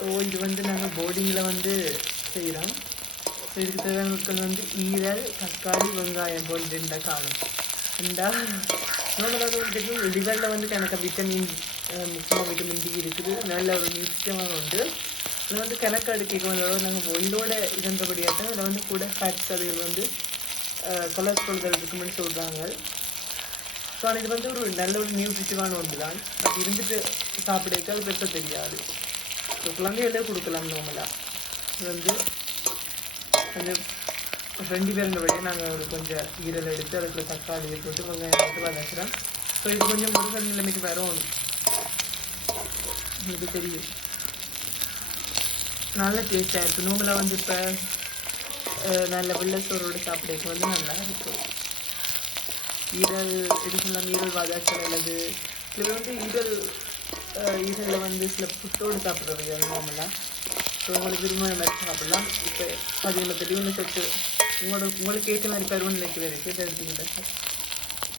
So இது வந்து நாங்கள் போர்டிங்கில் வந்து செய்கிறோம். ஸோ இதுக்கு தேவையான பொருட்கள் வந்து ஈரல், தக்காளி, வெங்காயம் போல் ரெண்டா காணும். ரெண்டா நம்மளுக்கு லிவரில் வந்து எனக்கு விட்டமின் முக்கியமாக விட்டமின் டி இருக்குது. நல்ல ஒரு நியூட்ரிஷனாக உண்டு. அதில் வந்து கணக்காடு கேட்கும் நாங்கள் ஒயிலோட இருந்தபடியாக தான் அதில் வந்து கூட ஃபேட்ஸ் அதுகள் வந்து கொலஸ்ட்ரால் இருக்குமென்னு சொல்கிறாங்க. ஸோ இது வந்து ஒரு நல்ல ஒரு நியூட்ரிட்டிவான ஒன்று தான். பட் இருந்துட்டு சாப்பிடக்க அது பெருசாக தெரியாது. ஸோ குழந்தைகளே கொடுக்கலாம் நார்மலாக. இது வந்து கொஞ்சம் 2 பேருன்றபடியே நாங்கள் ஒரு கொஞ்சம் ஈரல் எடுத்து அதுக்குள்ள தக்காளி போட்டு வெங்காயம் போட்டு வதக்குறோம். ஸோ இது கொஞ்சம் முருகல் நிலைமைக்கு வரும். உங்களுக்கு தெரியும் நல்ல டேஸ்டாக இருக்குது. நார்மலாக வந்து இப்போ நல்ல வெள்ளச்சோரோடு சாப்பிடக்கு வந்து நல்லா இருக்கும். ஈரல் இதுக்கெல்லாம் ஈரல் வாதாச்சல் அல்லது இதில் வந்து ஈரலில் வந்து சில புட்டோடு சாப்பிட்றது நார்மலாக. ஸோ உங்களுக்கு விரும்ப மாதிரி சாப்பிடலாம். இப்போ 17 தெளிவுன்னு சொல்லிட்டு உங்களுக்கு ஏற்ற மாதிரி பருவநிலைக்கு வேறு இருக்குது.